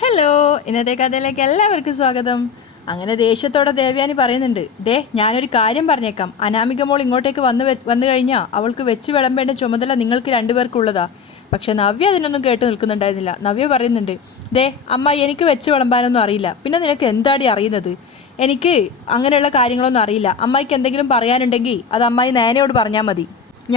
Hello, ഇന്നത്തെ കഥയിലേക്ക് എല്ലാവർക്കും സ്വാഗതം. അങ്ങനെ ദേഷ്യത്തോടെ ദേവയാനി പറയുന്നുണ്ട്, ഞാനൊരു കാര്യം പറഞ്ഞേക്കാം. അനാമിക മോൾ ഇങ്ങോട്ടേക്ക് വന്നു കഴിഞ്ഞാൽ അവൾക്ക് വെച്ച് വിളമ്പേണ്ട ചുമതല നിങ്ങൾക്ക് രണ്ടുപേർക്കുള്ളതാ. പക്ഷെ നവ്യ അതിനൊന്നും കേട്ട് നിൽക്കുന്നുണ്ടായിരുന്നില്ല. നവ്യ പറയുന്നുണ്ട്, അമ്മ എനിക്ക് വെച്ച് വിളമ്പാനൊന്നും അറിയില്ല. പിന്നെ നിനക്ക് എന്താടി അറിയുന്നത്? എനിക്ക് അങ്ങനെയുള്ള കാര്യങ്ങളൊന്നും അറിയില്ല. അമ്മായിക്ക് എന്തെങ്കിലും പറയാനുണ്ടെങ്കിൽ അത് അമ്മായി നേനയോട് പറഞ്ഞാൽ മതി.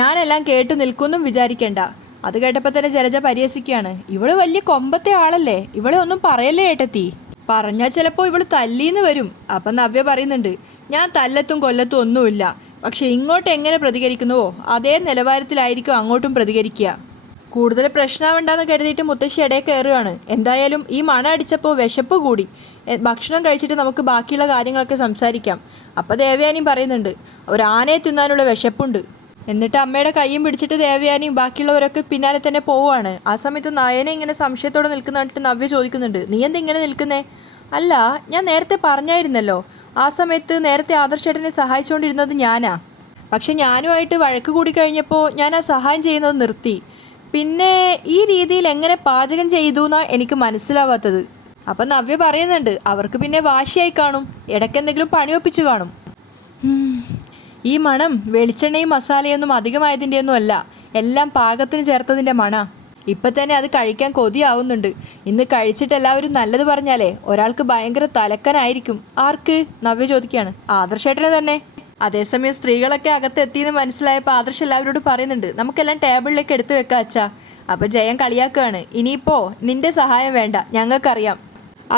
ഞാനെല്ലാം കേട്ട് നിൽക്കുമെന്നും വിചാരിക്കേണ്ട. അത് കേട്ടപ്പോൾ തന്നെ ജലജ പരിഹസിക്കുകയാണ്. ഇവള് വലിയ കൊമ്പത്തെ ആളല്ലേ, ഇവളെ ഒന്നും പറയല്ലേ ഏട്ടത്തി. പറഞ്ഞാൽ ചിലപ്പോൾ ഇവള് തല്ലീന്ന് വരും. അപ്പം നവ്യ പറയുന്നുണ്ട്, ഞാൻ തല്ലത്തും കൊല്ലത്തും ഒന്നുമില്ല. പക്ഷെ ഇങ്ങോട്ട് എങ്ങനെ പ്രതികരിക്കുന്നുവോ അതേ നിലവാരത്തിലായിരിക്കും അങ്ങോട്ടും പ്രതികരിക്കുക. കൂടുതൽ പ്രശ്നമുണ്ടാന്ന് കരുതിയിട്ട് മുത്തശ്ശി ഇടയിൽ കയറുകയാണ്. എന്തായാലും ഈ മണ അടിച്ചപ്പോൾ വിശപ്പ് കൂടി. ഭക്ഷണം കഴിച്ചിട്ട് നമുക്ക് ബാക്കിയുള്ള കാര്യങ്ങളൊക്കെ സംസാരിക്കാം. അപ്പം ദേവയാനി പറയുന്നുണ്ട്, ഒരു ആനയെ തിന്നാനുള്ള വിശപ്പുണ്ട്. എന്നിട്ട് അമ്മയുടെ കൈയും പിടിച്ചിട്ട് ദേവയാനിയും ബാക്കിയുള്ളവരൊക്കെ പിന്നാലെ തന്നെ പോവുകയാണ്. ആ സമയത്ത് നയനെ ഇങ്ങനെ സംശയത്തോടെ നിൽക്കുന്ന കണ്ടിട്ട് നവ്യ ചോദിക്കുന്നുണ്ട്, നീ എന്തിങ്ങനെ നിൽക്കുന്നേ? അല്ല, ഞാൻ നേരത്തെ പറഞ്ഞായിരുന്നല്ലോ, ആ സമയത്ത് നേരത്തെ ആദർശേട്ടനെ സഹായിച്ചുകൊണ്ടിരുന്നത് ഞാനാ. പക്ഷെ ഞാനുമായിട്ട് വഴക്ക് കൂടി കഴിഞ്ഞപ്പോൾ ഞാൻ ആ സഹായം ചെയ്യുന്നത് നിർത്തി. പിന്നെ ഈ രീതിയിൽ എങ്ങനെ പാചകം ചെയ്തു എന്നാ എനിക്ക് മനസ്സിലാവാത്തത്. അപ്പം നവ്യ പറയുന്നുണ്ട്, അവർക്ക് പിന്നെ വാശിയായി കാണും, ഇടയ്ക്കെന്തെങ്കിലും പണിയൊപ്പിച്ചു കാണും. ഈ മണം വെളിച്ചെണ്ണയും മസാലയൊന്നും അധികമായതിൻ്റെയൊന്നും അല്ല, എല്ലാം പാകത്തിന് ചേർത്തതിൻ്റെ മണ. ഇപ്പം തന്നെ അത് കഴിക്കാൻ കൊതിയാവുന്നുണ്ട്. ഇന്ന് കഴിച്ചിട്ട് എല്ലാവരും നല്ലത് പറഞ്ഞാലേ ഒരാൾക്ക് ഭയങ്കര തലക്കനായിരിക്കും. ആർക്ക്? നവ്യ ചോദിക്കുകയാണ്. ആദർശേട്ടന് തന്നെ. അതേസമയം സ്ത്രീകളൊക്കെ അകത്തെത്തിയെന്ന് മനസ്സിലായപ്പോൾ ആദർശ് എല്ലാവരോടും പറയുന്നുണ്ട്, നമുക്കെല്ലാം ടേബിളിലേക്ക് എടുത്തു വെക്കാം അച്ഛാ. അപ്പം ജയൻ കളിയാക്കുകയാണ്, ഇനിയിപ്പോൾ നിന്റെ സഹായം വേണ്ട, ഞങ്ങൾക്കറിയാം.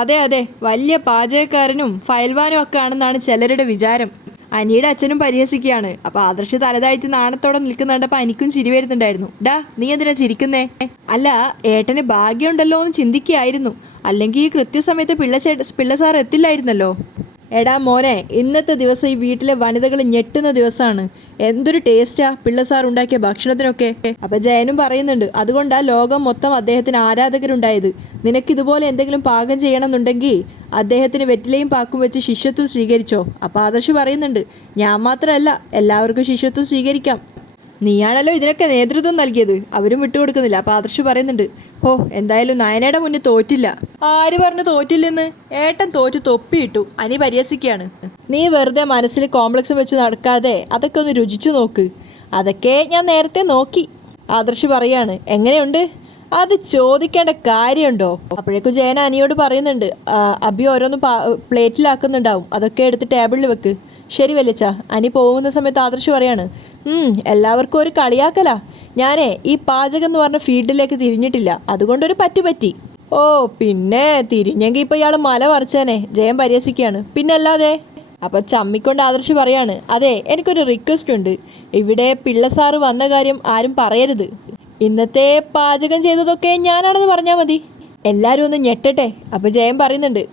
അതെ അതെ, വലിയ പാചകക്കാരനും ഫയൽവാനും ഒക്കെ ആണെന്നാണ് ചിലരുടെ വിചാരം. അനിയുടെ അച്ഛനും പരിഹസിക്കുകയാണ്. അപ്പോൾ ആദർശ് തലതാഴ്ത്തി നാണത്തോടെ നിൽക്കുന്ന കണ്ടപ്പോൾ എനിക്കും ചിരി വരുന്നുണ്ടായിരുന്നു. നീ എന്തിനാ ചിരിക്കുന്നേ? അല്ല, ഏട്ടന് ഭാഗ്യമുണ്ടല്ലോ എന്ന് ചിന്തിക്കുകയായിരുന്നു. അല്ലെങ്കിൽ ഈ കൃത്യസമയത്ത് പിള്ള സാർ എത്തില്ലായിരുന്നല്ലോ. എടാ മോനെ, ഇന്നത്തെ ദിവസം ഈ വീട്ടിലെ വനിതകൾ ഞെട്ടുന്ന ദിവസമാണ്. എന്തൊരു ടേസ്റ്റാ പിള്ള സാർ ഉണ്ടാക്കിയ ഭക്ഷണത്തിനൊക്കെ. അപ്പം ജയനും പറയുന്നുണ്ട്, അതുകൊണ്ടാ ലോകം മൊത്തം അദ്ദേഹത്തിന് ആരാധകരുണ്ടായത്. നിനക്കിതുപോലെ എന്തെങ്കിലും പാകം ചെയ്യണമെന്നുണ്ടെങ്കിൽ അദ്ദേഹത്തിന് വെറ്റിലയും പാക്കും വെച്ച് ശിഷ്യത്വം സ്വീകരിച്ചോ. അപ്പം ആദർശ് പറയുന്നുണ്ട്, ഞാൻ മാത്രമല്ല, എല്ലാവർക്കും ശിഷ്യത്വം സ്വീകരിക്കാം. നീയാണല്ലോ ഇതിനൊക്കെ നേതൃത്വം നൽകിയത്. അവരും വിട്ടുകൊടുക്കുന്നില്ല. അപ്പം ആദർശ് പറയുന്നുണ്ട്, എന്തായാലും നയനയുടെ മുന്നിൽ തോറ്റില്ല. ആര് പറഞ്ഞു തോറ്റില്ലെന്ന്? ഏട്ടൻ തോറ്റു തൊപ്പിയിട്ടു. അനി പരിഹസിക്കുകയാണ്. നീ വെറുതെ മനസ്സിൽ കോംപ്ലക്സ് വെച്ച് നടക്കാതെ അതൊക്കെ ഒന്ന് രുചിച്ചു നോക്ക്. അതൊക്കെ ഞാൻ നേരത്തെ നോക്കി. ആദർശ് പറയാണ്, എങ്ങനെയുണ്ട്? അത് ചോദിക്കേണ്ട കാര്യമുണ്ടോ? അപ്പോഴേക്കും ജയന അനിയോട് പറയുന്നുണ്ട്, അബി ഓരോന്ന് പ്ലേറ്റിലാക്കുന്നുണ്ടാവും, അതൊക്കെ എടുത്ത് ടേബിളിൽ വെക്ക്. ശരി വലിച്ച. അനി പോകുന്ന സമയത്ത് ആദർശ് പറയാണ്, എല്ലാവർക്കും ഒരു കളിയാക്കലാ. ഞാനേ ഈ പാചകം എന്ന് പറഞ്ഞ ഫീൽഡിലേക്ക് തിരിഞ്ഞിട്ടില്ല, അതുകൊണ്ടൊരു പറ്റി. പിന്നെ തിരിഞ്ഞെങ്കിൽ ഇപ്പം ഇയാൾ മല മറിച്ചാനേ. ജയം പരിഹസിക്കുകയാണ്. പിന്നല്ലാതെ. അപ്പം ചമ്മിക്കൊണ്ട് ആദർശ് പറയാണ്, അതെ, എനിക്കൊരു റിക്വസ്റ്റ് ഉണ്ട്. ഇവിടെ പിള്ള സാറ് വന്ന കാര്യം ആരും പറയരുത്. ഇന്നത്തെ പാചകം ചെയ്തതൊക്കെ ഞാനാണെന്ന് പറഞ്ഞാൽ മതി. എല്ലാവരും ഒന്ന് ഞെട്ടട്ടെ. അപ്പം ജയം പറയുന്നുണ്ട്,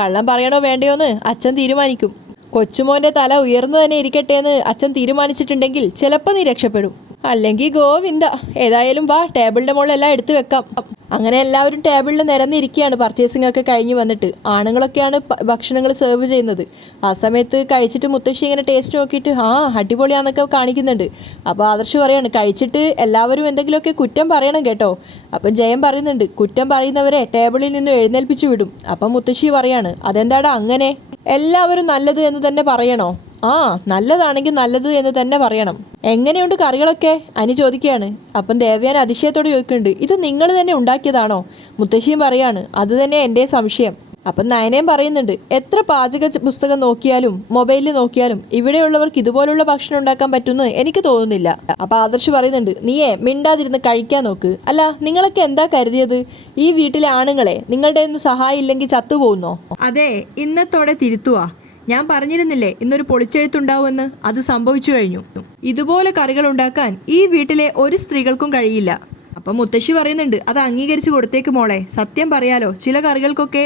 കള്ളം പറയണോ വേണ്ടയോ എന്ന് അച്ഛൻ തീരുമാനിക്കും. കൊച്ചുമോൻ്റെ തല ഉയർന്നു തന്നെ ഇരിക്കട്ടെ എന്ന് അച്ഛൻ തീരുമാനിച്ചിട്ടുണ്ടെങ്കിൽ ചിലപ്പോൾ നീ രക്ഷപ്പെടും, അല്ലെങ്കിൽ ഗോവിന്ദ. ഏതായാലും വാ, ടേബിളിൻ്റെ മുകളിൽ എല്ലാം എടുത്തു വെക്കാം. അങ്ങനെ എല്ലാവരും ടേബിളിൽ നിരന്നിരിക്കുകയാണ്. പർച്ചേസിംഗ് ഒക്കെ കഴിഞ്ഞ് വന്നിട്ട് ആണുങ്ങളൊക്കെയാണ് ഭക്ഷണങ്ങൾ സെർവ് ചെയ്യുന്നത്. ആ സമയത്ത് കഴിച്ചിട്ട് മുത്തശ്ശി ഇങ്ങനെ ടേസ്റ്റ് നോക്കിയിട്ട് അടിപൊളിയാന്നൊക്കെ കാണിക്കുന്നുണ്ട്. അപ്പോൾ ആദർശ് പറയാണ്, കഴിച്ചിട്ട് എല്ലാവരും എന്തെങ്കിലുമൊക്കെ കുറ്റം പറയണം കേട്ടോ. അപ്പം ജയം പറയുന്നുണ്ട്, കുറ്റം പറയുന്നവരെ ടേബിളിൽ നിന്ന് എഴുന്നേൽപ്പിച്ചു വിടും. അപ്പം മുത്തശ്ശി പറയാണ്, അതെന്താടാ അങ്ങനെ? എല്ലാവരും നല്ലത് എന്ന് തന്നെ പറയണോ? നല്ലതാണെങ്കിൽ നല്ലത് എന്ന് തന്നെ പറയണം. എങ്ങനെയുണ്ട് കറികളൊക്കെ? അനി ചോദിക്കുകയാണ്. അപ്പം ദേവയാൻ അതിശയത്തോട് ചോദിക്കുന്നുണ്ട്, ഇത് നിങ്ങൾ തന്നെ ഉണ്ടാക്കിയതാണോ? മുത്തശ്ശിയും പറയാണ്, അത് തന്നെ എൻ്റെ സംശയം. അപ്പം നയനയും പറയുന്നുണ്ട്, എത്ര പാചക പുസ്തകം നോക്കിയാലും മൊബൈലിൽ നോക്കിയാലും ഇവിടെയുള്ളവർക്ക് ഇതുപോലുള്ള ഭക്ഷണം ഉണ്ടാക്കാൻ പറ്റുമെന്ന് എനിക്ക് തോന്നുന്നില്ല. അപ്പം ആദർശ് പറയുന്നുണ്ട്, നീയേ മിണ്ടാതിരുന്ന് കഴിക്കാൻ നോക്ക്. അല്ല, നിങ്ങളൊക്കെ എന്താ കരുതിയത്? ഈ വീട്ടിലെ ആണുങ്ങളെ നിങ്ങളുടെ ഒന്നും സഹായം ഇല്ലെങ്കിൽ ചത്തുപോകുന്നോ? അതെ, ഇന്നത്തോടെ തിരുത്തുവാ. ഞാൻ പറഞ്ഞിരുന്നില്ലേ ഇന്നൊരു പൊളിച്ചെഴുത്തുണ്ടാവുമെന്ന്. അത് സംഭവിച്ചു കഴിഞ്ഞു. ഇതുപോലെ കറികൾ ഉണ്ടാക്കാൻ ഈ വീട്ടിലെ ഒരു സ്ത്രീകൾക്കും കഴിയില്ല. അപ്പം മുത്തശ്ശി പറയുന്നുണ്ട്, അത് അംഗീകരിച്ചു കൊടുത്തേക്ക് മോളെ. സത്യം പറയാലോ, ചില കറികൾക്കൊക്കെ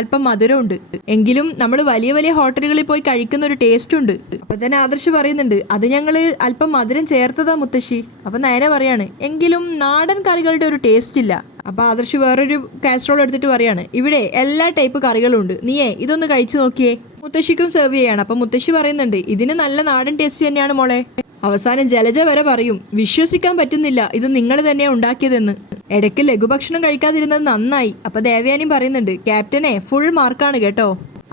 അല്പം മധുരമുണ്ട്. എങ്കിലും നമ്മൾ വലിയ വലിയ ഹോട്ടലുകളിൽ പോയി കഴിക്കുന്ന ഒരു ടേസ്റ്റ് ഉണ്ട്. അപ്പം തന്നെ ആദർശ് പറയുന്നുണ്ട്, അത് ഞങ്ങൾ അല്പം മധുരം ചേർത്തതാ മുത്തശ്ശി. അപ്പം നയന പറയാണ്, എങ്കിലും നാടൻ കറികളുടെ ഒരു ടേസ്റ്റ് ഇല്ല. അപ്പം ആദർശ് വേറൊരു കാസറോൾ എടുത്തിട്ട് പറയാണ്, ഇവിടെ എല്ലാ ടൈപ്പ് കറികളും ഉണ്ട്, നീയേ ഇതൊന്ന് കഴിച്ചു നോക്കിയേ. മുത്തശ്ശിക്കും സെർവ് ചെയ്യാണ്. അപ്പം മുത്തശ്ശി പറയുന്നുണ്ട്, ഇതിന് നല്ല നാടൻ ടേസ്റ്റ് തന്നെയാണ് മോളെ. അവസാനം ജലജ വരെ പറയും, വിശ്വസിക്കാൻ പറ്റുന്നില്ല ഇത് നിങ്ങൾ തന്നെയാണ് ഉണ്ടാക്കിയതെന്ന്. ഇടയ്ക്ക് ലഘുഭക്ഷണം കഴിക്കാതിരുന്നത് നന്നായി. അപ്പോൾ ദേവയാനിയും പറയുന്നുണ്ട്, ക്യാപ്റ്റനെ ഫുൾ മാർക്കാണ് കേട്ടോ.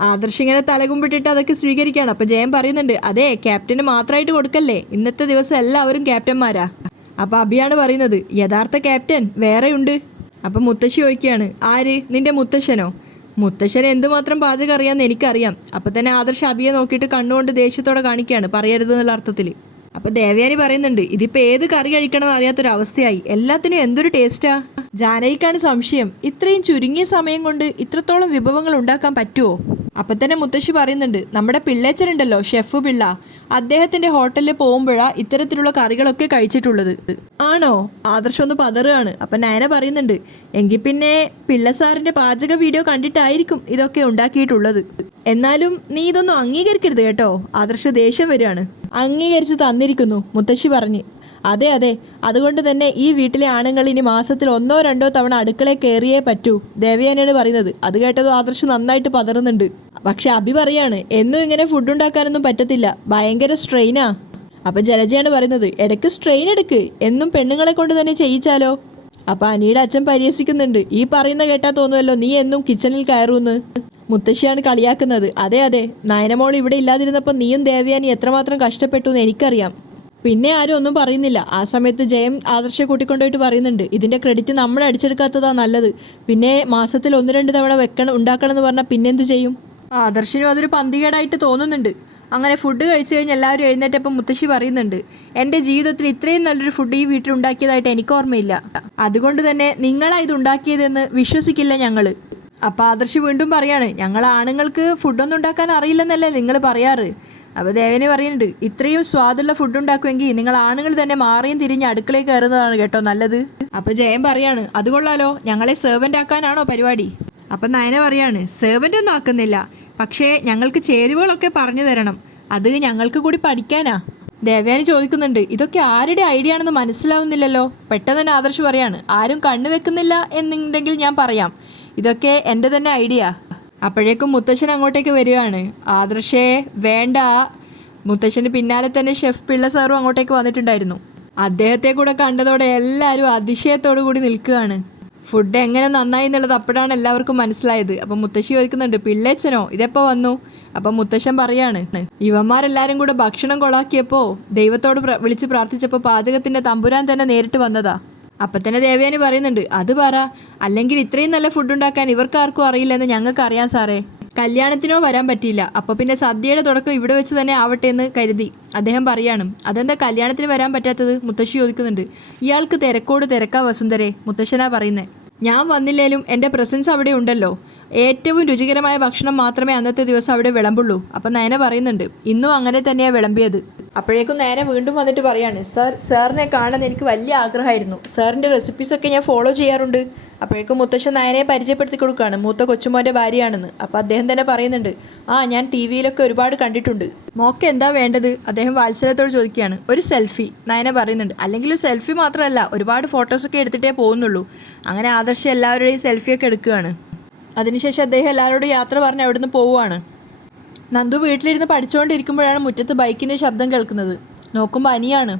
ആദർശ് ഇങ്ങനെ തലകുമ്പിട്ടിട്ട് അതൊക്കെ സ്വീകരിക്കുകയാണ്. അപ്പോൾ ജയൻ പറയുന്നുണ്ട്, അതെ ക്യാപ്റ്റന് മാത്രമായിട്ട് കൊടുക്കല്ലേ, ഇന്നത്തെ ദിവസം എല്ലാവരും ക്യാപ്റ്റന്മാരാ. അപ്പോൾ അഭിയാണ് പറയുന്നത്, യഥാർത്ഥ ക്യാപ്റ്റൻ വേറെയുണ്ട്. അപ്പം മുത്തശ്ശി ചോദിക്കുകയാണ്, ആര്, നിന്റെ മുത്തശ്ശനോ? മുത്തശ്ശന് എന്തുമാത്രം പാചകം അറിയാമെന്ന് എനിക്കറിയാം. അപ്പം തന്നെ ആദർശ് അഭിയെ നോക്കിയിട്ട് കണ്ണുകൊണ്ട് ദേഷ്യത്തോടെ കാണിക്കുകയാണ്, പറയരുത് എന്നുള്ള അർത്ഥത്തിൽ. അപ്പോൾ ദേവയാനി പറയുന്നുണ്ട്, ഇതിപ്പോൾ ഏത് കറി കഴിക്കണമെന്ന് അറിയാത്തൊരവസ്ഥയായി, എല്ലാത്തിനും എന്തൊരു ടേസ്റ്റാ. ജാനകിക്കാണ് സംശയം, ഇത്രയും ചുരുങ്ങിയ സമയം കൊണ്ട് ഇത്രത്തോളം വിഭവങ്ങൾ ഉണ്ടാക്കാൻ പറ്റുമോ? അപ്പം തന്നെ മുത്തശ്ശി പറയുന്നുണ്ട്, നമ്മുടെ പിള്ളേച്ചനുണ്ടല്ലോ ഷെഫ് പിള്ള, അദ്ദേഹത്തിൻ്റെ ഹോട്ടലിൽ പോകുമ്പോഴാണ് ഇത്തരത്തിലുള്ള കറികളൊക്കെ കഴിച്ചിട്ടുള്ളത്. ആണോ? ആദർശം ഒന്ന് പതറുകയാണ്. അപ്പം നയന പറയുന്നുണ്ട്, എങ്കിൽ പിന്നെ പിള്ള സാറിൻ്റെ പാചക വീഡിയോ കണ്ടിട്ടായിരിക്കും ഇതൊക്കെ ഉണ്ടാക്കിയിട്ടുള്ളത്. എന്നാലും നീ ഇതൊന്നും അംഗീകരിക്കരുത് കേട്ടോ. ആദർശ ദേഷ്യം വരികയാണ്. അംഗീകരിച്ച് തന്നിരിക്കുന്നു മുത്തശ്ശി പറഞ്ഞ്. അതെ അതെ, അതുകൊണ്ട് തന്നെ ഈ വീട്ടിലെ ആണുങ്ങൾ ഇനി മാസത്തിൽ 1-2 തവണ അടുക്കളയിൽ കയറിയേ പറ്റൂ, ദേവയാനിയാണ് പറയുന്നത്. അത് കേട്ടത് ആദർശ് നന്നായിട്ട് പതറുന്നുണ്ട്. പക്ഷെ അഭി പറയാണ്, എന്നും ഇങ്ങനെ ഫുഡ് ഉണ്ടാക്കാനൊന്നും പറ്റത്തില്ല, ഭയങ്കര സ്ട്രെയിനാ. അപ്പം ജലജയാണ് പറയുന്നത്, ഇടയ്ക്ക് സ്ട്രെയിൻ എടുക്ക്, എന്നും പെണ്ണുങ്ങളെ കൊണ്ട് തന്നെ ചെയ്യിച്ചാലോ. അപ്പം അനിയുടെ അച്ഛൻ പരിഹസിക്കുന്നുണ്ട്, ഈ പറയുന്ന കേട്ടാൽ തോന്നുമല്ലോ നീ എന്നും കിച്ചണിൽ കയറൂന്ന്. മുത്തശ്ശിയാണ് കളിയാക്കുന്നത്. അതെ അതെ, നയനമോൾ ഇവിടെ ഇല്ലാതിരുന്നപ്പോൾ നീയും ദേവയാനി എത്രമാത്രം കഷ്ടപ്പെട്ടു എന്ന് എനിക്കറിയാം. പിന്നെ ആരും ഒന്നും പറയുന്നില്ല. ആ സമയത്ത് ജയം ആദർശെ കൂട്ടിക്കൊണ്ടുപോയിട്ട് പറയുന്നുണ്ട്, ഇതിൻ്റെ ക്രെഡിറ്റ് നമ്മൾ അടിച്ചെടുക്കാത്തതാണ് നല്ലത്, പിന്നെ മാസത്തിൽ 1-2 തവണ ഉണ്ടാക്കണം എന്ന് പറഞ്ഞാൽ പിന്നെന്ത് ചെയ്യും? ആദർശിനും അതൊരു പന്തികേടായിട്ട് തോന്നുന്നുണ്ട്. അങ്ങനെ ഫുഡ് കഴിച്ചു കഴിഞ്ഞ് എല്ലാവരും എഴുന്നേറ്റപ്പം മുത്തശ്ശി പറയുന്നുണ്ട്, എൻ്റെ ജീവിതത്തിൽ ഇത്രയും നല്ലൊരു ഫുഡ് ഈ വീട്ടിൽ ഉണ്ടാക്കിയതായിട്ട് എനിക്ക് ഓർമ്മയില്ല, അതുകൊണ്ട് തന്നെ നിങ്ങളാ ഇത് ഉണ്ടാക്കിയതെന്ന് വിശ്വസിക്കില്ല ഞങ്ങൾ. അപ്പോൾ ആദർശ് വീണ്ടും പറയാണ്, ഞങ്ങൾ ആണുങ്ങൾക്ക് ഫുഡൊന്നും ഉണ്ടാക്കാൻ അറിയില്ലെന്നല്ലേ നിങ്ങൾ പറയാറ്. അപ്പോൾ ദേവന് പറയുന്നുണ്ട്, ഇത്രയും സ്വാദുള്ള ഫുഡ് ഉണ്ടാക്കുമെങ്കിൽ നിങ്ങൾ ആണുങ്ങൾ തന്നെ മാറിയും തിരിഞ്ഞ് അടുക്കളയിൽ കയറുന്നതാണ് കേട്ടോ നല്ലത്. അപ്പോൾ ജയൻ പറയാണ്, അത് കൊള്ളാലോ, ഞങ്ങളെ സെർവൻ്റ് ആക്കാനാണോ പരിപാടി? അപ്പം നയന പറയാണ്, സെർവൻ്റ് ഒന്നും ആക്കുന്നില്ല, പക്ഷേ ഞങ്ങൾക്ക് ചേരുവകളൊക്കെ പറഞ്ഞു തരണം, അത് ഞങ്ങൾക്ക് കൂടി പഠിക്കാനാ. ദേവയാനി ചോദിക്കുന്നുണ്ട്, ഇതൊക്കെ ആരുടെ ഐഡിയ ആണെന്ന് മനസ്സിലാവുന്നില്ലല്ലോ. പെട്ടെന്ന് തന്നെ ആദർശ് പറയാണ്, ആരും കണ്ണു വെക്കുന്നില്ല എന്നുണ്ടെങ്കിൽ ഞാൻ പറയാം, ഇതൊക്കെ എൻ്റെ തന്നെ ഐഡിയ. അപ്പോഴേക്കും മുത്തശ്ശൻ അങ്ങോട്ടേക്ക് വരികയാണ്. ആദർശേ വേണ്ട. മുത്തശ്ശന് പിന്നാലെ തന്നെ ഷെഫ് പിള്ള സാറും അങ്ങോട്ടേക്ക് വന്നിട്ടുണ്ടായിരുന്നു. അദ്ദേഹത്തെ കൂടെ കണ്ടതോടെ എല്ലാവരും അതിശയത്തോടു കൂടി നിൽക്കുകയാണ്. ഫുഡ് എങ്ങനെ നന്നായി എന്നുള്ളത് അപ്പോഴാണ് എല്ലാവർക്കും മനസ്സിലായത്. അപ്പം മുത്തശ്ശി ചോദിക്കുന്നുണ്ട്, പിള്ളേച്ചനോ ഇതെപ്പോൾ വന്നു? അപ്പം മുത്തശ്ശൻ പറയാണ്, ഇവന്മാരെല്ലാവരും കൂടെ ഭക്ഷണം കൊളാക്കിയപ്പോൾ ദൈവത്തോട് വിളിച്ച് പ്രാർത്ഥിച്ചപ്പോൾ പാചകത്തിൻ്റെ തമ്പുരാൻ തന്നെ നേരിട്ട് വന്നതാ. അപ്പം തന്നെ ദേവയാനി പറയുന്നുണ്ട്, അത് പറ, അല്ലെങ്കിൽ ഇത്രയും നല്ല ഫുഡ് ഉണ്ടാക്കാൻ ഇവർക്കാർക്കും അറിയില്ലെന്ന് ഞങ്ങൾക്ക് അറിയാം സാറേ. കല്യാണത്തിനോ വരാൻ പറ്റിയില്ല, അപ്പോൾ പിന്നെ സദ്യയുടെ തുടക്കം ഇവിടെ വെച്ച് തന്നെ ആവട്ടെ എന്ന് കരുതി. അദ്ദേഹം പറയാണ്, അതെന്താ കല്യാണത്തിന് വരാൻ പറ്റാത്തത്? മുത്തശ്ശി ചോദിക്കുന്നുണ്ട്. ഇയാൾക്ക് തിരക്കോട് തിരക്കാ വസുന്ധരെ, മുത്തശ്ശനാ പറയുന്നത്. ഞാൻ വന്നില്ലേലും എൻ്റെ പ്രസൻസ് അവിടെ ഉണ്ടല്ലോ. ഏറ്റവും രുചികരമായ ഭക്ഷണം മാത്രമേ അന്നത്തെ ദിവസം അവിടെ വിളമ്പുള്ളൂ. അപ്പം നയന പറയുന്നുണ്ട്, ഇന്നും അങ്ങനെ തന്നെയാണ് വിളമ്പിയത്. അപ്പോഴേക്കും നയന വീണ്ടും വന്നിട്ട് പറയാണ്, സാറിനെ കാണാൻ എനിക്ക് വലിയ ആഗ്രഹമായിരുന്നു, സാറിൻ്റെ റെസിപ്പീസൊക്കെ ഞാൻ ഫോളോ ചെയ്യാറുണ്ട്. അപ്പോഴേക്കും മുത്തശ്ശൻ നയനയെ പരിചയപ്പെടുത്തി കൊടുക്കുകയാണ്, മൂത്ത കൊച്ചുമോൻ്റെ ഭാര്യയാണെന്ന്. അപ്പോൾ അദ്ദേഹം തന്നെ പറയുന്നുണ്ട്, ഞാൻ ടി വിയിലൊക്കെ ഒരുപാട് കണ്ടിട്ടുണ്ട്, മോക്ക് എന്താ വേണ്ടത്? അദ്ദേഹം വാത്സല്യത്തോട് ചോദിക്കുകയാണ്. ഒരു സെൽഫി, നയന പറയുന്നുണ്ട്. അല്ലെങ്കിൽ ഒരു സെൽഫി മാത്രമല്ല, ഒരുപാട് ഫോട്ടോസൊക്കെ എടുത്തിട്ടേ പോകുന്നുള്ളൂ. അങ്ങനെ ആദർശം എല്ലാവരുടെയും സെൽഫിയൊക്കെ എടുക്കുകയാണ്. അതിനുശേഷം അദ്ദേഹം എല്ലാവരോടും യാത്ര പറഞ്ഞ് അവിടുന്ന് പോവുകയാണ്. നന്ദു വീട്ടിലിരുന്ന് പഠിച്ചുകൊണ്ടിരിക്കുമ്പോഴാണ് മുറ്റത്ത് ബൈക്കിൻ്റെ ശബ്ദം കേൾക്കുന്നത്. നോക്കുമ്പോൾ അനിയാണ്.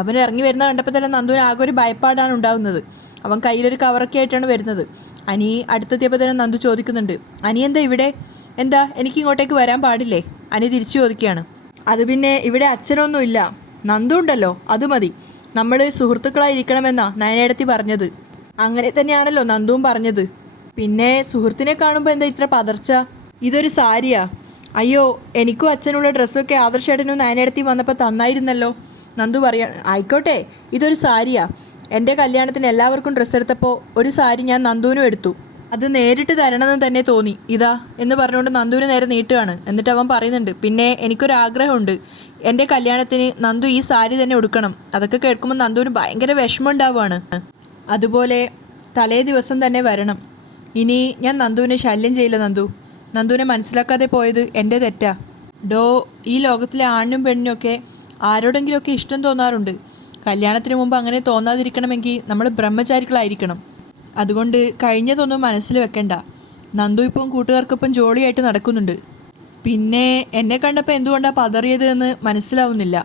അവൻ ഇറങ്ങി വരുന്ന കണ്ടപ്പോൾ തന്നെ നന്ദുവിന് ആകെ ഒരു ഭയപ്പാടാണ് ഉണ്ടാകുന്നത്. അവൻ കയ്യിലൊരു കവറൊക്കെ ആയിട്ടാണ് വരുന്നത്. അനി അടുത്തെത്തിയപ്പോൾ തന്നെ നന്ദു ചോദിക്കുന്നുണ്ട്, അനി എന്താ ഇവിടെ? എന്താ എനിക്ക് ഇങ്ങോട്ടേക്ക് വരാൻ പാടില്ലേ? അനി തിരിച്ചു ചോദിക്കുകയാണ്. അത് പിന്നെ ഇവിടെ അച്ഛനൊന്നുമില്ല, നന്ദു ഉണ്ടല്ലോ, അത് മതി, നമ്മൾ സുഹൃത്തുക്കളായിരിക്കണമെന്നാ നയനേടത്തി പറഞ്ഞത്. അങ്ങനെ തന്നെയാണല്ലോ നന്ദുവും പറഞ്ഞത്. പിന്നെ സുഹൃത്തിനെ കാണുമ്പോൾ എന്താ ഇത്ര പതർച്ച? ഇതൊരു സാരിയാ? അയ്യോ, എനിക്കും അച്ഛനുള്ള ഡ്രസ്സൊക്കെ ആദർശേട്ടനും നയനേടത്തി വന്നപ്പോൾ തന്നായിരുന്നല്ലോ. നന്ദു പറയാണ്, ആയിക്കോട്ടെ, ഇതൊരു സാരിയാ. എൻ്റെ കല്യാണത്തിന് എല്ലാവർക്കും ഡ്രസ്സ് എടുത്തപ്പോൾ ഒരു സാരി ഞാൻ നന്ദുവിനും എടുത്തു, അത് നേരിട്ട് തരണമെന്ന് തന്നെ തോന്നി, ഇതാ എന്ന് പറഞ്ഞുകൊണ്ട് നന്ദുവിന് നേരെ നീട്ടുകയാണ്. എന്നിട്ട് അവൻ പറയുന്നുണ്ട്, പിന്നെ എനിക്കൊരാഗ്രഹമുണ്ട്, എൻ്റെ കല്യാണത്തിന് നന്ദു ഈ സാരി തന്നെ ഉടുക്കണം. അതൊക്കെ കേൾക്കുമ്പോൾ നന്ദുവിന് ഭയങ്കര വിഷമം ഉണ്ടാവുകയാണ്. അതുപോലെ തലേ ദിവസം തന്നെ വരണം. ഇനി ഞാൻ നന്ദുവിനെ ശല്യം ചെയ്യില്ല. നന്ദുവിനെ മനസ്സിലാക്കാതെ പോയത് എൻ്റെ തെറ്റാ. ഈ ലോകത്തിലെ ആണിനും പെണ്ണിനൊക്കെ ആരോടെങ്കിലുമൊക്കെ ഇഷ്ടം തോന്നാറുണ്ട്. കല്യാണത്തിന് മുമ്പ് അങ്ങനെ തോന്നാതിരിക്കണമെങ്കിൽ നമ്മൾ ബ്രഹ്മചാരികളായിരിക്കണം. അതുകൊണ്ട് കഴിഞ്ഞതൊന്നും മനസ്സിൽ വെക്കണ്ട. നന്ദു ഇപ്പം കൂട്ടുകാർക്കൊപ്പം ജോളിയായിട്ട് നടക്കുന്നുണ്ട്. പിന്നെ എന്നെ കണ്ടപ്പോൾ എന്തുകൊണ്ടാണ് പതറിയത് എന്ന് മനസ്സിലാവുന്നില്ല.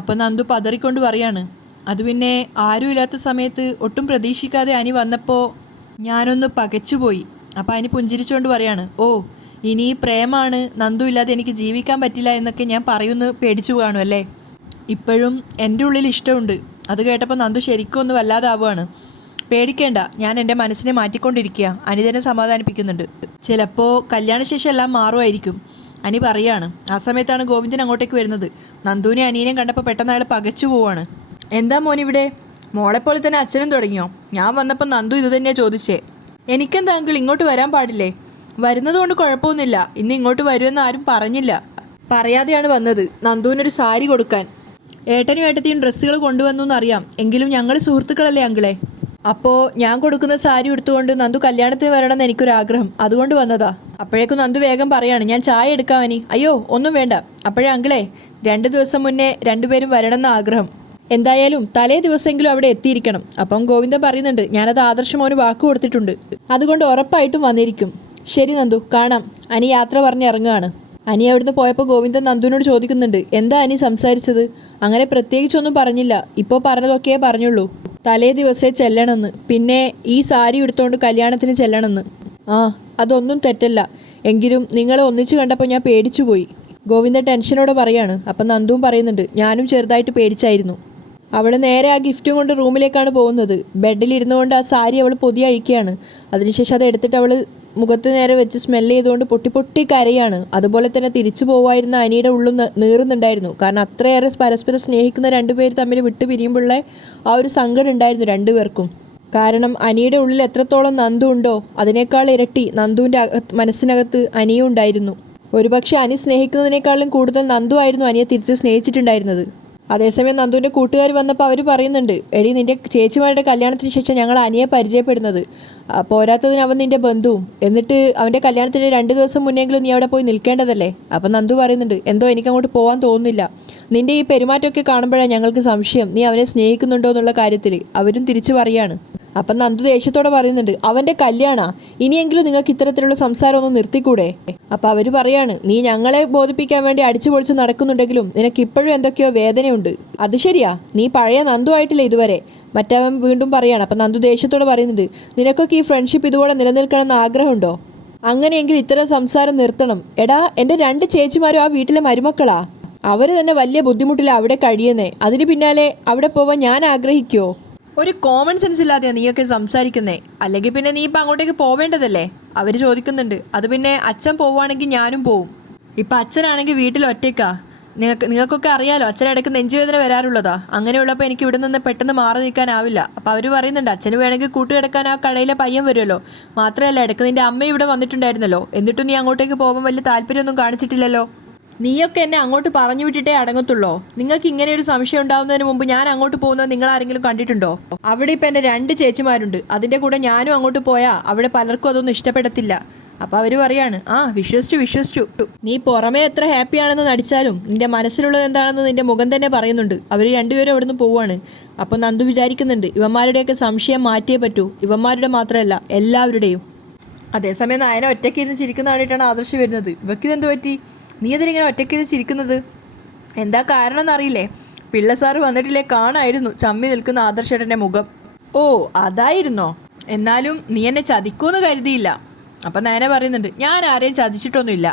അപ്പം നന്ദു പതറിക്കൊണ്ട് പറയാണ്, അത് പിന്നെ ആരുമില്ലാത്ത സമയത്ത് ഒട്ടും പ്രതീക്ഷിക്കാതെ അനി വന്നപ്പോൾ ഞാനൊന്ന് പകച്ചുപോയി. അപ്പോൾ അനി പുഞ്ചിരിച്ചുകൊണ്ട് പറയാണ്, ഓ ഇനി പ്രേമാണ്, നന്ദു ഇല്ലാതെ എനിക്ക് ജീവിക്കാൻ പറ്റില്ല എന്നൊക്കെ ഞാൻ പറയുമെന്ന് പേടിച്ചു കാണും അല്ലേ. ഇപ്പോഴും എൻ്റെ ഉള്ളിൽ ഇഷ്ടമുണ്ട്. അത് കേട്ടപ്പോൾ നന്ദു ശരിക്കും ഒന്ന് വല്ലാതാവുകയാണ്. പേടിക്കേണ്ട, ഞാൻ എൻ്റെ മനസ്സിനെ മാറ്റിക്കൊണ്ടിരിക്കുക, അനി തന്നെ സമാധാനിപ്പിക്കുന്നുണ്ട്. ചിലപ്പോൾ കല്യാണശേഷം എല്ലാം മാറുമായിരിക്കും അനി പറയാണ്. ആ സമയത്താണ് ഗോവിന്ദൻ അങ്ങോട്ടേക്ക് വരുന്നത്. നന്ദുവിനെ അനിയനെയും കണ്ടപ്പോൾ പെട്ടെന്ന് അയാൾ പകച്ചു പോവാണ്. എന്താ മോനിവിടെ? മോളെപ്പോലെ തന്നെ അച്ഛനും തുടങ്ങിയോ? ഞാൻ വന്നപ്പോൾ നന്ദു ഇത് തന്നെയാണ് ചോദിച്ചേ. എനിക്കെന്താ അങ്കിൾ ഇങ്ങോട്ട് വരാൻ പാടില്ലേ? വരുന്നത് കൊണ്ട് കുഴപ്പമൊന്നുമില്ല. ഇന്ന് ഇങ്ങോട്ട് വരുമെന്ന് ആരും പറഞ്ഞില്ല. പറയാതെയാണ് വന്നത് നന്ദുവിനൊരു സാരി കൊടുക്കാൻ. ഏട്ടനും ഏട്ടത്തെയും ഡ്രസ്സുകൾ കൊണ്ടുവന്നു എന്നറിയാം, എങ്കിലും ഞങ്ങൾ സുഹൃത്തുക്കളല്ലേ അങ്കിളെ. അപ്പോൾ ഞാൻ കൊടുക്കുന്ന സാരി എടുത്തുകൊണ്ട് നന്ദു കല്യാണത്തിന് വരണമെന്ന് എനിക്കൊരാഗ്രഹം, അതുകൊണ്ട് വന്നതാ. അപ്പോഴേക്കും നന്ദു വേഗം പറയാണ്, ഞാൻ ചായ എടുക്കാമനി. അയ്യോ ഒന്നും വേണ്ട. അപ്പോഴേ അങ്കിളെ 2 ദിവസം മുന്നേ രണ്ടുപേരും വരണമെന്ന ആഗ്രഹം. എന്തായാലും തലേ ദിവസമെങ്കിലും അവിടെ എത്തിയിരിക്കണം. അപ്പം ഗോവിന്ദൻ പറയുന്നുണ്ട്, ഞാനത് ആദർശ് മോന് വാക്ക് കൊടുത്തിട്ടുണ്ട്, അതുകൊണ്ട് ഉറപ്പായിട്ടും വന്നിരിക്കും. ശരി നന്ദു, കാണാം. അനി യാത്ര പറഞ്ഞ് ഇറങ്ങുകയാണ്. അനി അവിടുന്ന് പോയപ്പോൾ ഗോവിന്ദൻ നന്ദുവിനോട് ചോദിക്കുന്നുണ്ട്, എന്താ അനി സംസാരിച്ചത്? അങ്ങനെ പ്രത്യേകിച്ചൊന്നും പറഞ്ഞില്ല, ഇപ്പോൾ പറഞ്ഞതൊക്കെ പറഞ്ഞുള്ളൂ. തലേ ദിവസേ ചെല്ലണമെന്ന്, പിന്നെ ഈ സാരി എടുത്തുകൊണ്ട് കല്യാണത്തിന് ചെല്ലണമെന്ന്. ആ അതൊന്നും തെറ്റല്ല, എങ്കിലും നിങ്ങളെ ഒന്നിച്ചു കണ്ടപ്പോൾ ഞാൻ പേടിച്ചുപോയി. ഗോവിന്ദൻ ടെൻഷനോടെ പറയാണ്. അപ്പം നന്ദുവും പറയുന്നുണ്ട്, ഞാനും ചെറുതായിട്ട് പേടിച്ചായിരുന്നു. അവൾ നേരെ ആ ഗിഫ്റ്റും കൊണ്ട് റൂമിലേക്കാണ് പോകുന്നത്. ബെഡിലിരുന്നു കൊണ്ട് ആ സാരി അവൾ പൊതി അഴിക്കുകയാണ്. അതിനുശേഷം അത് എടുത്തിട്ട് അവൾ മുഖത്ത് നേരെ വെച്ച് സ്മെല്ല് ചെയ്തുകൊണ്ട് പൊട്ടി പൊട്ടി കരയാണ്. അതുപോലെ തന്നെ തിരിച്ചു പോവായിരുന്ന അനിയുടെ ഉള്ളിൽ നീറുന്നുണ്ടായിരുന്നു. കാരണം അത്രയേറെ പരസ്പരം സ്നേഹിക്കുന്ന രണ്ടുപേർ തമ്മിൽ വിട്ടു പിരിയുമ്പോഴുള്ള ആ ഒരു സങ്കടം ഉണ്ടായിരുന്നു രണ്ടുപേർക്കും. കാരണം അനിയുടെ ഉള്ളിൽ എത്രത്തോളം നന്ദു ഉണ്ടോ അതിനേക്കാൾ ഇരട്ടി നന്ദുവിൻ്റെ മനസ്സിനകത്ത് അനിയും ഉണ്ടായിരുന്നു. ഒരുപക്ഷെ അനി സ്നേഹിക്കുന്നതിനേക്കാളും കൂടുതൽ നന്ദു ആയിരുന്നു അനിയെ തിരിച്ച് സ്നേഹിച്ചിട്ടുണ്ടായിരുന്നത്. അതേസമയം നന്ദുവിൻ്റെ കൂട്ടുകാർ വന്നപ്പോൾ അവർ പറയുന്നുണ്ട്, എടി നിൻ്റെ ചേച്ചിമാരുടെ കല്യാണത്തിന് ശേഷം ഞങ്ങൾ അനിയെ പരിചയപ്പെടുന്നത്, പോരാത്തതിന് അവൻ നിൻ്റെ ബന്ധുവും, എന്നിട്ട് അവൻ്റെ കല്യാണത്തിന് 2 ദിവസം മുന്നെങ്കിലും നീ അവിടെ പോയി നിൽക്കേണ്ടതല്ലേ. അപ്പം നന്ദു പറയുന്നുണ്ട്, എന്തോ എനിക്കങ്ങോട്ട് പോകാൻ തോന്നുന്നില്ല. നിൻ്റെ ഈ പെരുമാറ്റമൊക്കെ കാണുമ്പോഴാണ് ഞങ്ങൾക്ക് സംശയം നീ അവനെ സ്നേഹിക്കുന്നുണ്ടോ എന്നുള്ള കാര്യത്തിൽ. അവരും തിരിച്ചു പറയാണ്. അപ്പം നന്ദു ദേഷ്യത്തോടെ പറയുന്നുണ്ട്, അവൻ്റെ കല്യാണാ, ഇനിയെങ്കിലും നിങ്ങൾക്ക് ഇത്തരത്തിലുള്ള സംസാരമൊന്നും നിർത്തിക്കൂടെ? അപ്പം അവർ പറയാണ്, നീ ഞങ്ങളെ ബോധിപ്പിക്കാൻ വേണ്ടി അടിച്ചു പൊളിച്ച് നടക്കുന്നുണ്ടെങ്കിലും നിനക്ക് ഇപ്പോഴും എന്തൊക്കെയോ വേദനയുണ്ട്. അത് ശരിയാ, നീ പഴയ നന്ദു ആയിട്ടില്ല ഇതുവരെ. മറ്റവൻ വീണ്ടും പറയാണ്. അപ്പം നന്ദു ദേഷ്യത്തോടെ പറയുന്നുണ്ട്, നിനക്കൊക്കെ ഈ ഫ്രണ്ട്ഷിപ്പ് ഇതുപോലെ നിലനിൽക്കണമെന്ന് ആഗ്രഹമുണ്ടോ? അങ്ങനെയെങ്കിൽ ഇത്തരം സംസാരം നിർത്തണം. എടാ, എൻ്റെ 2 ചേച്ചിമാരും ആ വീട്ടിലെ മരുമക്കളാ. അവർ തന്നെ വലിയ ബുദ്ധിമുട്ടിലാണ് അവിടെ കഴിയുന്നേ. അതിന് പിന്നാലെ അവിടെ പോവാൻ ഞാൻ ആഗ്രഹിക്കുമോ? ഒരു കോമൺ സെൻസ് ഇല്ലാതെയാണ് നീയൊക്കെ സംസാരിക്കുന്നേ. അല്ലെങ്കിൽ പിന്നെ നീ ഇപ്പം അങ്ങോട്ടേക്ക് പോവേണ്ടതല്ലേ? അവർ ചോദിക്കുന്നുണ്ട്. അത് പിന്നെ അച്ഛൻ പോവുകയാണെങ്കിൽ ഞാനും പോവും. ഇപ്പം അച്ഛനാണെങ്കിൽ വീട്ടിൽ ഒറ്റയ്ക്കാ. നിങ്ങൾക്കൊക്കെ അറിയാലോ, അച്ഛനിടയ്ക്ക് നെഞ്ചുവേദന വരാറുള്ളതാ. അങ്ങനെയുള്ളപ്പോൾ എനിക്ക് ഇവിടെ നിന്ന് പെട്ടെന്ന് മാറി നിൽക്കാനാവില്ല. അപ്പോൾ അവർ പറയുന്നുണ്ട്, അച്ഛന് വേണമെങ്കിൽ കൂട്ടുകിടക്കാൻ ആ കടയിലെ പയ്യൻ വരുമല്ലോ. മാത്രമല്ല ഇടയ്ക്ക് നിൻ്റെ അമ്മ ഇവിടെ വന്നിട്ടുണ്ടായിരുന്നല്ലോ, എന്നിട്ടും നീ അങ്ങോട്ടേക്ക് പോകാൻ വലിയ താല്പര്യമൊന്നും കാണിച്ചിട്ടില്ലല്ലോ. നീയൊക്കെ എന്നെ അങ്ങോട്ട് പറഞ്ഞു വിട്ടിട്ടേ അടങ്ങത്തുള്ളോ? നിങ്ങൾക്ക് ഇങ്ങനെ ഒരു സംശയം ഉണ്ടാവുന്നതിന് മുമ്പ് ഞാൻ അങ്ങോട്ട് പോകുന്നത് നിങ്ങൾ ആരെങ്കിലും കണ്ടിട്ടുണ്ടോ? അവിടെ ഇപ്പം എൻ്റെ 2 ചേച്ചിമാരുണ്ട്. അതിൻ്റെ കൂടെ ഞാനും അങ്ങോട്ട് പോയാൽ അവിടെ പലർക്കും അതൊന്നും ഇഷ്ടപ്പെടത്തില്ല. അപ്പോൾ അവർ പറയാണ്, ആ വിശ്വസിച്ചു. നീ പുറമേ എത്ര ഹാപ്പിയാണെന്ന് നടിച്ചാലും നിൻ്റെ മനസ്സിലുള്ളത് എന്താണെന്ന് നിൻ്റെ മുഖം തന്നെ പറയുന്നുണ്ട്. അവർ രണ്ടുപേരും അവിടെ നിന്ന് പോവുകയാണ്. അപ്പോൾ നന്ദു വിചാരിക്കുന്നുണ്ട്, ഇവന്മാരുടെയൊക്കെ സംശയം മാറ്റിയേ പറ്റൂ. ഇവന്മാരുടെ മാത്രമല്ല, എല്ലാവരുടെയും. അതേസമയം നയന ഒറ്റയ്ക്കിരുന്ന് ചിരിക്കുന്ന കണ്ടിട്ടാണ് ആദർശ് വരുന്നത്. ഇവക്കിതെന്ത് പറ്റി? നീ അതിനിങ്ങനെ ഒറ്റയ്ക്കിരുന്ന് ചിരിക്കുന്നത് എന്താ കാരണം എന്നറിയില്ലേ? പിള്ള സാറ് വന്നിട്ടില്ലേ കാണായിരുന്നു ചമ്മി നിൽക്കുന്ന ആദർശേട്ടൻ്റെ മുഖം. ഓ അതായിരുന്നോ? എന്നാലും നീ എന്നെ ചതിക്കുമെന്ന് കരുതിയില്ല. അപ്പം നയന പറയുന്നുണ്ട്, ഞാൻ ആരെയും ചതിച്ചിട്ടൊന്നുമില്ല.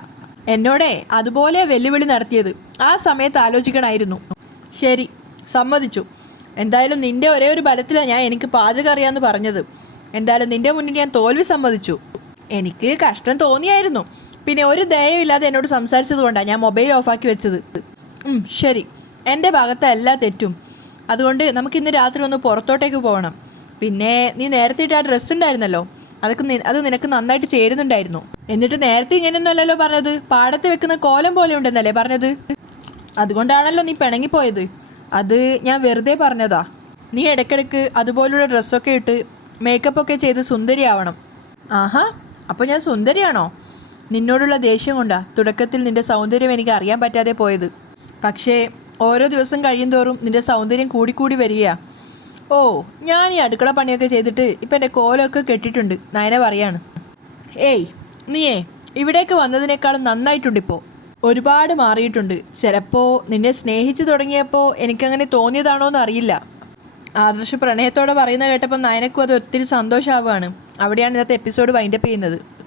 എന്നോടേ അതുപോലെ വെല്ലുവിളി നടത്തിയത് ആ സമയത്ത് ആലോചിക്കണമായിരുന്നു. ശരി, സമ്മതിച്ചു. എന്തായാലും നിൻ്റെ ഒരേ ഒരു ബലത്തിലാണ് ഞാൻ എനിക്ക് പാചകം അറിയാമെന്ന് പറഞ്ഞത്. എന്തായാലും നിൻ്റെ മുന്നിൽ ഞാൻ തോൽവി സമ്മതിച്ചു. എനിക്ക് കഷ്ടം തോന്നിയായിരുന്നു. പിന്നെ ഒരു ദയവില്ലാതെ എന്നോട് സംസാരിച്ചത് കൊണ്ടാണ് ഞാൻ മൊബൈൽ ഓഫാക്കി വെച്ചത്. ശരി, എൻ്റെ ഭാഗത്തെ എല്ലാ തെറ്റും. അതുകൊണ്ട് നമുക്കിന്ന് രാത്രി ഒന്ന് പുറത്തോട്ടേക്ക് പോകണം. പിന്നെ നീ നേരത്തെ ഇട്ട ആ ഡ്രസ്സ് ഉണ്ടായിരുന്നല്ലോ, അത് നിനക്ക് നന്നായിട്ട് ചേരുന്നുണ്ടായിരുന്നു. എന്നിട്ട് നേരത്തെ ഇങ്ങനെയൊന്നും അല്ലല്ലോ പറഞ്ഞത്, പാടത്ത് വെക്കുന്ന കോലം പോലെ ഉണ്ടെന്നല്ലേ പറഞ്ഞത്. അതുകൊണ്ടാണല്ലോ നീ പിണങ്ങിപ്പോയത്. അത് ഞാൻ വെറുതെ പറഞ്ഞതാ. നീ ഇടയ്ക്കിടയ്ക്ക് അതുപോലുള്ള ഡ്രസ്സൊക്കെ ഇട്ട് മേക്കപ്പൊക്കെ ചെയ്ത് സുന്ദരിയാവണം. ആഹാ, അപ്പോൾ ഞാൻ സുന്ദരിയാണോ? നിന്നോടുള്ള ദേഷ്യം കൊണ്ടാണ് തുടക്കത്തിൽ നിൻ്റെ സൗന്ദര്യം എനിക്ക് അറിയാൻ പറ്റാതെ പോയത്. പക്ഷേ ഓരോ ദിവസം കഴിയുന്തോറും നിൻ്റെ സൗന്ദര്യം കൂടിക്കൂടി വരികയാണ്. ഓ, ഞാൻ ഈ അടുക്കള പണിയൊക്കെ ചെയ്തിട്ട് ഇപ്പം എൻ്റെ കോലമൊക്കെ കെട്ടിയിട്ടുണ്ട്, നയന പറയാണ്. ഏയ്, നീയേ ഇവിടേക്ക് വന്നതിനേക്കാളും നന്നായിട്ടുണ്ട്. ഇപ്പോൾ ഒരുപാട് മാറിയിട്ടുണ്ട്. ചിലപ്പോൾ നിന്നെ സ്നേഹിച്ച് തുടങ്ങിയപ്പോൾ എനിക്കങ്ങനെ തോന്നിയതാണോ എന്ന് അറിയില്ല. ആദർശ് പ്രണയത്തോടെ പറയുന്നത് കേട്ടപ്പോൾ നയനക്കും അത് ഒത്തിരി സന്തോഷമാവുകയാണ്. അവിടെയാണ് ഇന്നത്തെ എപ്പിസോഡ് വൈൻഡപ്പ് ചെയ്യുന്നത്.